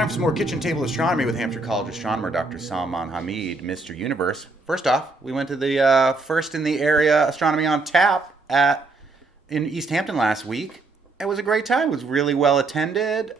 Time for some more kitchen table astronomy with Hampshire College astronomer Dr. Salman Hameed, Mr. Universe. First off, we went to the first in the area Astronomy on Tap in East Hampton last week. It was a great time. It was really well attended.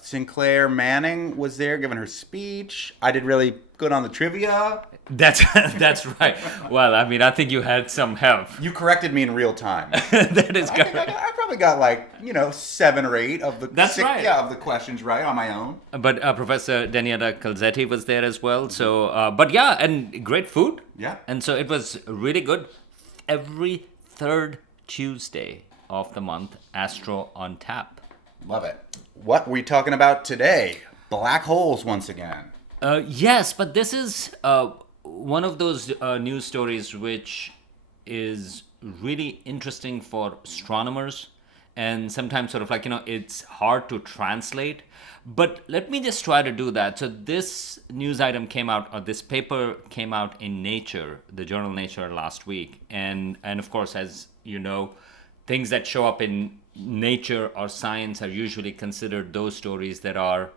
Sinclair Manning was there giving her speech. I did really good on the trivia. That's right. Well, I mean, I think you had some help. You corrected me in real time. That is I good. think I probably got 7 or 8 of the of the questions right on my own. But Professor Daniela Calzetti was there as well. So, but yeah, and great food. Yeah. And so it was really good. Every third Tuesday of the month, Astro on Tap. Love it. What are we talking about today? Black holes once again. Yes, but this is one of those news stories which is really interesting for astronomers, and sometimes it's hard to translate. But let me just try to do that. So this news item came out, or this paper came out in Nature, the journal Nature, last week. And of course, as you know, things that show up in Nature or Science are usually considered those stories that are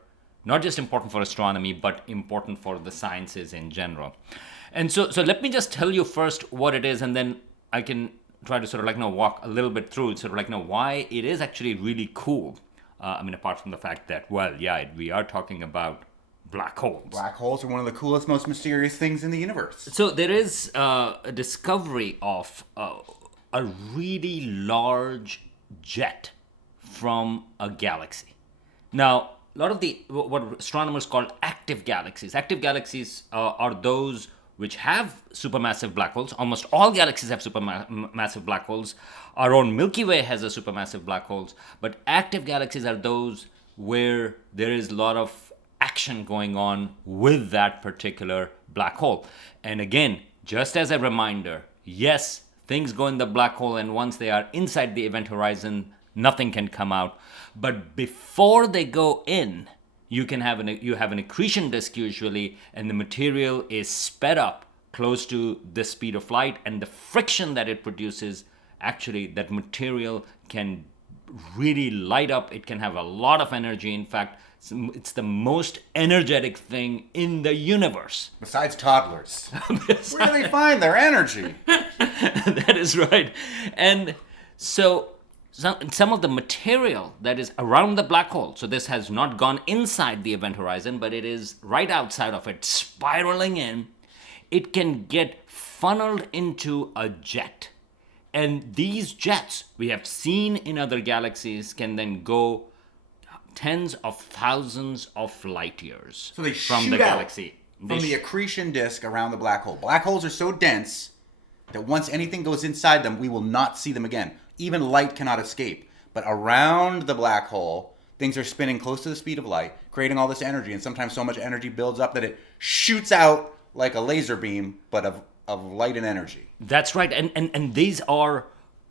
not just important for astronomy, but important for the sciences in general. And so let me just tell you first what it is, and then I can try to walk a little bit through why it is actually really cool. Apart from the fact that, we are talking about black holes. Black holes are one of the coolest, most mysterious things in the universe. So there is a discovery of a really large jet from a galaxy. Now, a lot of what astronomers call active galaxies. Active galaxies are those which have supermassive black holes. Almost all galaxies have supermassive black holes. Our own Milky Way has a supermassive black holes. But active galaxies are those where there is a lot of action going on with that particular black hole. And again, just as a reminder, yes, things go in the black hole, and once they are inside the event horizon, nothing can come out. But before they go in, you have an accretion disk usually, and the material is sped up close to the speed of light, and the friction that it produces, actually that material can really light up. It can have a lot of energy. In fact, it's the most energetic thing in the universe. Besides toddlers. Where do they find their energy? That is right. And so some of the material that is around the black hole, so this has not gone inside the event horizon, but it is right outside of it, spiraling in, it can get funneled into a jet. And these jets, we have seen in other galaxies, can then go tens of thousands of light years so they from shoot the galaxy. From the accretion disk around the black hole. Black holes are so dense that once anything goes inside them, we will not see them again. Even light cannot escape. But around the black hole, things are spinning close to the speed of light, creating all this energy, and sometimes so much energy builds up that it shoots out like a laser beam, but of light and energy. That's right. And these are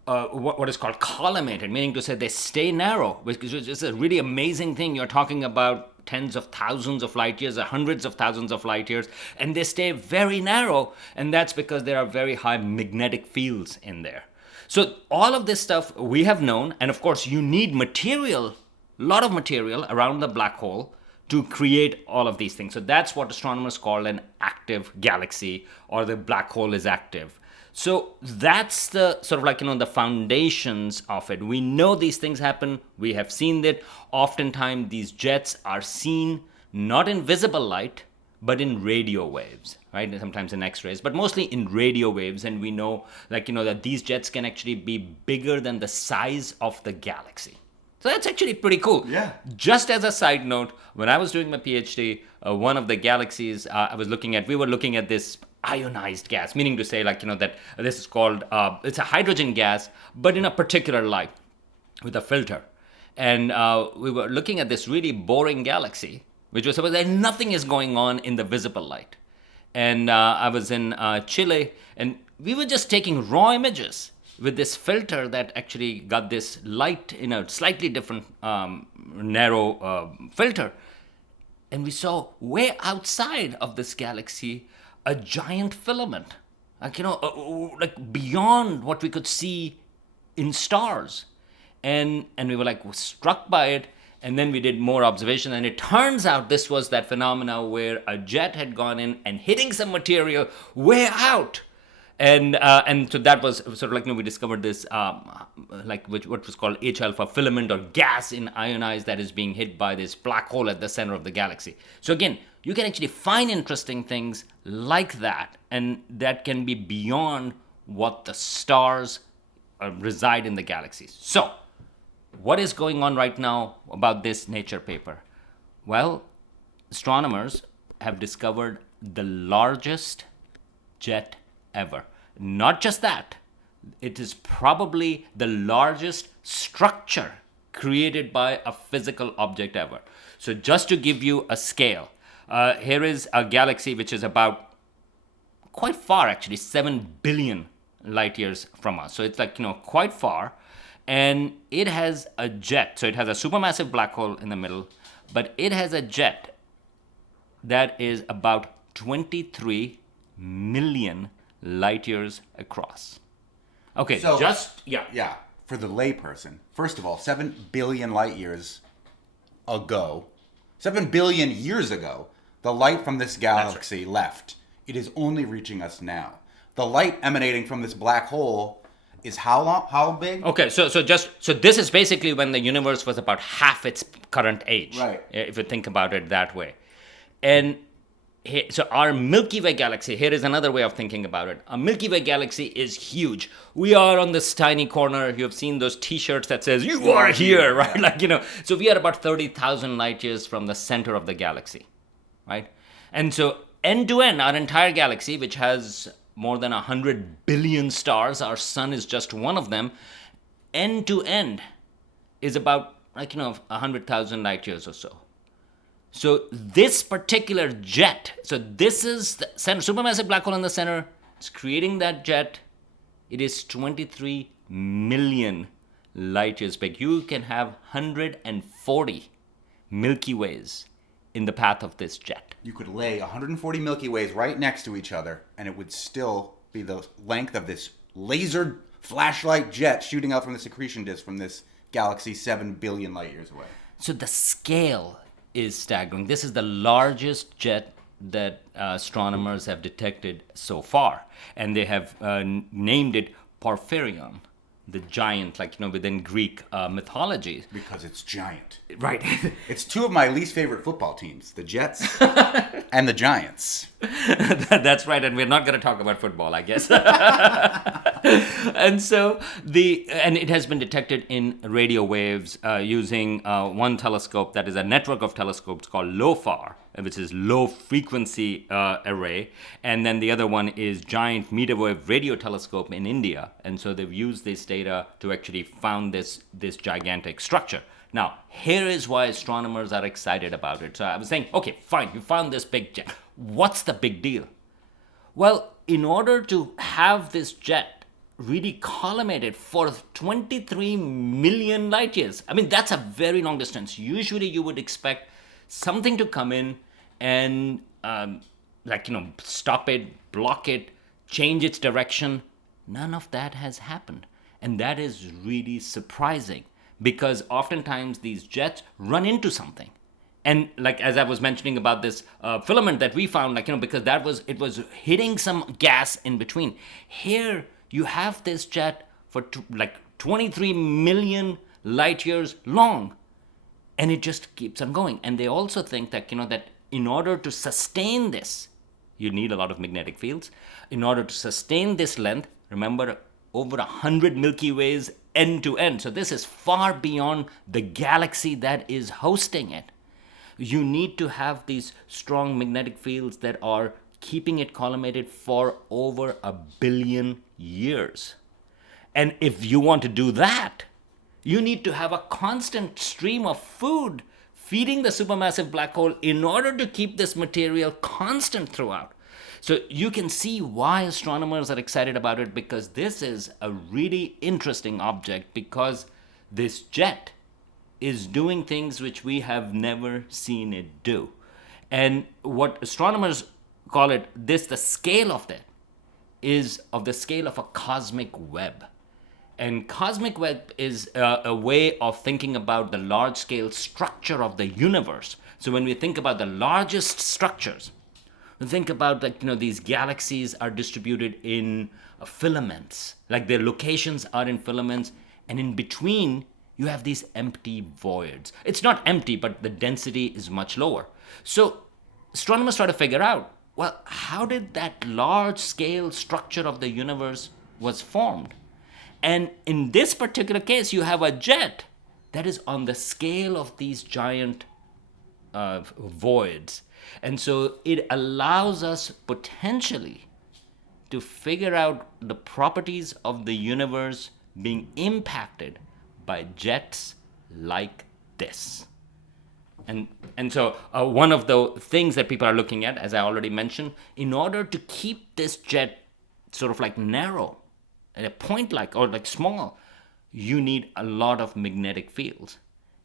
what is called collimated, meaning to say they stay narrow, which is a really amazing thing. You're talking about tens of thousands of light years, or hundreds of thousands of light years, and they stay very narrow, and that's because there are very high magnetic fields in there. So all of this stuff we have known, and of course you need material, a lot of material around the black hole to create all of these things. So that's what astronomers call an active galaxy, or the black hole is active. So that's the the foundations of it. We know these things happen. We have seen that. Oftentimes these jets are seen not in visible light, but in radio waves, right? Sometimes in X-rays, but mostly in radio waves. And we know, that these jets can actually be bigger than the size of the galaxy. So that's actually pretty cool. Yeah. Just as a side note, when I was doing my PhD, one of the galaxies we were looking at this ionized gas, meaning to say that this is called, it's a hydrogen gas, but in a particular light with a filter. And we were looking at this really boring galaxy, which was supposed that nothing is going on in the visible light. And I was in Chile, and we were just taking raw images with this filter that actually got this light in a slightly different narrow filter. And we saw way outside of this galaxy a giant filament, beyond what we could see in stars. And we were struck by it. And then we did more observation, and it turns out this was that phenomena where a jet had gone in and hitting some material way out. And so that was sort of like, we discovered this what was called H alpha filament or gas in ionized that is being hit by this black hole at the center of the galaxy. So again, you can actually find interesting things like that, and that can be beyond what the stars reside in the galaxies. So what is going on right now about this Nature paper? Well, astronomers have discovered the largest jet ever. Not just that, it is probably the largest structure created by a physical object ever. So just to give you a scale, here is a galaxy which is about quite far, actually, 7 billion light years from us. So it's like, quite far. And it has a jet. So it has a supermassive black hole in the middle, but it has a jet that is about 23 million light years across. Okay, So, yeah. Yeah, for the layperson, first of all, 7 billion light years ago, 7 billion years ago, the light from this galaxy left. It is only reaching us now. The light emanating from this black hole is how big? Okay, so this is basically when the universe was about half its current age. Right. If you think about it that way. And so our Milky Way galaxy, here is another way of thinking about it. Our Milky Way galaxy is huge. We are on this tiny corner. You have seen those t-shirts that says, "You are here," right? Yeah. So we are about 30,000 light years from the center of the galaxy, right? And so end to end, our entire galaxy, which has more than 100 billion stars, our sun is just one of them, end to end is about 100,000 light years or so. So this particular jet, so this is the center, supermassive black hole in the center. It's creating that jet. It is 23 million light years big. You can have 140 Milky Ways in the path of this jet. You could lay 140 Milky Ways right next to each other, and it would still be the length of this lasered flashlight jet shooting out from the accretion disk from this galaxy 7 billion light years away. So the scale is staggering. This is the largest jet that astronomers have detected so far, and they have named it Porphyrion, the giant, within Greek mythology. Because it's giant. Right. It's two of my least favorite football teams, the Jets and the Giants. That's right, and we're not going to talk about football, I guess. And so it has been detected in radio waves using one telescope that is a network of telescopes called LOFAR, which is low frequency array, and then the other one is giant meter wave radio telescope in India. And so they've used this data to actually found this gigantic structure. Now, here is why astronomers are excited about it. So I was saying, okay, fine, you found this big jet. What's the big deal? Well, in order to have this jet really collimated for 23 million light years, I mean, that's a very long distance. Usually you would expect something to come in and, stop it, block it, change its direction. None of that has happened. And that is really surprising, because oftentimes these jets run into something. And as I was mentioning about this filament that we found, because it was hitting some gas in between. Here you have this jet for 23 million light years long, and it just keeps on going. And they also think that that in order to sustain this, you need a lot of magnetic fields. In order to sustain this length, remember, over 100 Milky Ways end to end. So this is far beyond the galaxy that is hosting it. You need to have these strong magnetic fields that are keeping it collimated for over 1 billion years. And if you want to do that, you need to have a constant stream of food feeding the supermassive black hole in order to keep this material constant throughout. So you can see why astronomers are excited about it, because this is a really interesting object, because this jet is doing things which we have never seen it do. And what astronomers call it, the scale of that is of the scale of a cosmic web. And cosmic web is a way of thinking about the large scale structure of the universe. So when we think about the largest structures, we think about like these galaxies are distributed in filaments, like their locations are in filaments, and in between you have these empty voids. It's not empty, but the density is much lower. So astronomers try to figure out, well, how did that large scale structure of the universe was formed? And in this particular case, you have a jet that is on the scale of these giant voids. And so it allows us potentially to figure out the properties of the universe being impacted by jets like this. And so one of the things that people are looking at, as I already mentioned, in order to keep this jet sort of like narrow, at a point like or like small, you need a lot of magnetic fields.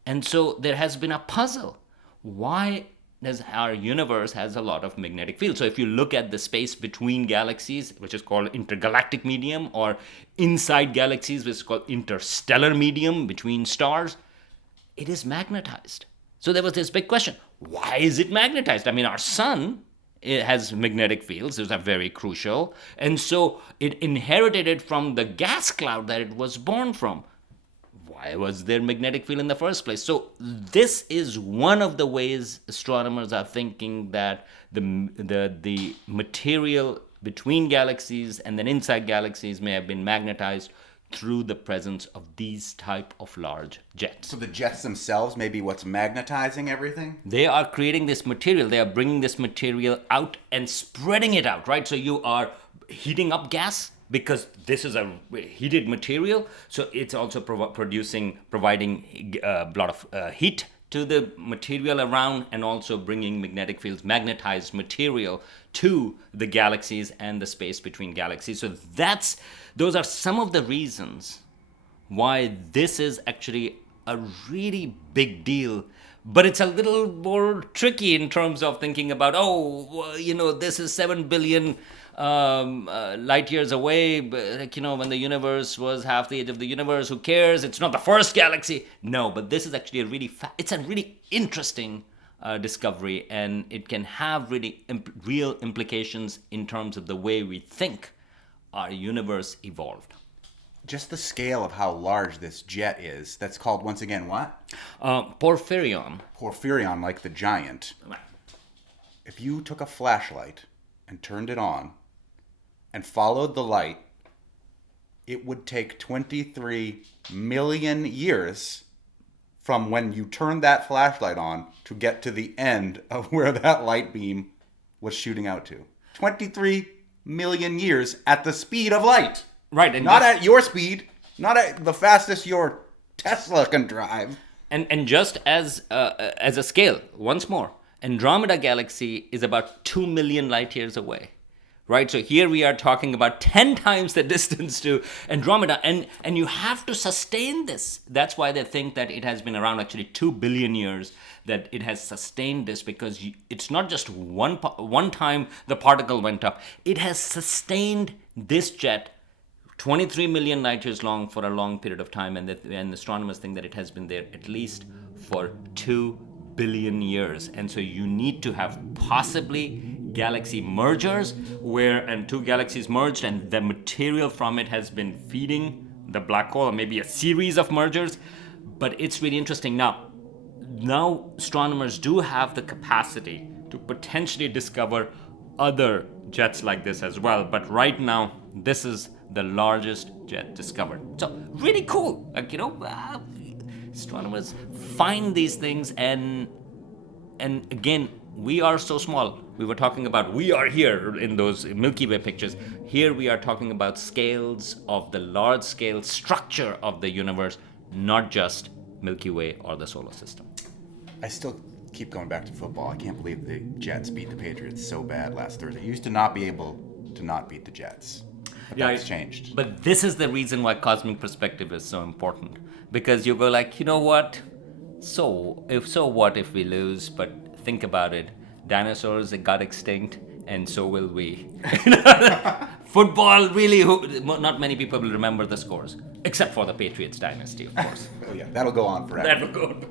And so there has been a puzzle. Why does our universe has a lot of magnetic fields? So if you look at the space between galaxies, which is called intergalactic medium, or inside galaxies, which is called interstellar medium between stars, it is magnetized. So there was this big question: why is it magnetized? I mean, our sun, it has magnetic fields. Those are very crucial. And so it inherited it from the gas cloud that it was born from. Why was there magnetic field in the first place? So this is one of the ways astronomers are thinking that the material between galaxies and then inside galaxies may have been magnetized through the presence of these type of large jets. So the jets themselves may be what's magnetizing everything? They are creating this material. They are bringing this material out and spreading it out, right? So you are heating up gas because this is a heated material. So it's also providing a lot of heat to the material around, and also bringing magnetic fields, magnetized material to the galaxies and the space between galaxies. So those are some of the reasons why this is actually a really big deal. But it's a little more tricky in terms of thinking about, this is 7 billion light years away. But, when the universe was half the age of the universe, who cares? It's not the first galaxy. No, but this is actually it's a really interesting discovery, and it can have really real implications in terms of the way we think our universe evolved. Just the scale of how large this jet is, that's called, once again, what? Porphyrion. Porphyrion, like the giant. If you took a flashlight and turned it on and followed the light, it would take 23 million years from when you turned that flashlight on to get to the end of where that light beam was shooting out to. 23 million years at the speed of light. Right. And not at your speed, not at the fastest your Tesla can drive. And just as a scale, once more, Andromeda Galaxy is about 2 million light years away. Right? So here we are talking about 10 times the distance to Andromeda. And you have to sustain this. That's why they think that it has been around actually 2 billion years that it has sustained this, because it's not just one time the particle went up. It has sustained this jet 23 million light years long for a long period of time. And astronomers think that it has been there at least for 2 billion years. And so you need to have possibly galaxy mergers and two galaxies merged, and the material from it has been feeding the black hole, or maybe a series of mergers. But it's really interesting. Now astronomers do have the capacity to potentially discover other jets like this as well. But right now, this is the largest jet discovered. So really cool. Astronomers find these things, and again, we are so small. We were talking about we are here in those Milky Way pictures. Here we are talking about scales of the large scale structure of the universe, not just Milky Way or the solar system. I still keep going back to football. I can't believe the Jets beat the Patriots so bad last Thursday. You used to not be able to not beat the Jets. But that's changed. But this is the reason why cosmic perspective is so important. Because you go like, you know what? So what if we lose? But think about it. Dinosaurs got extinct, and so will we. Football, really, not many people will remember the scores, except for the Patriots dynasty, of course. Oh yeah, that'll go on forever. That will go.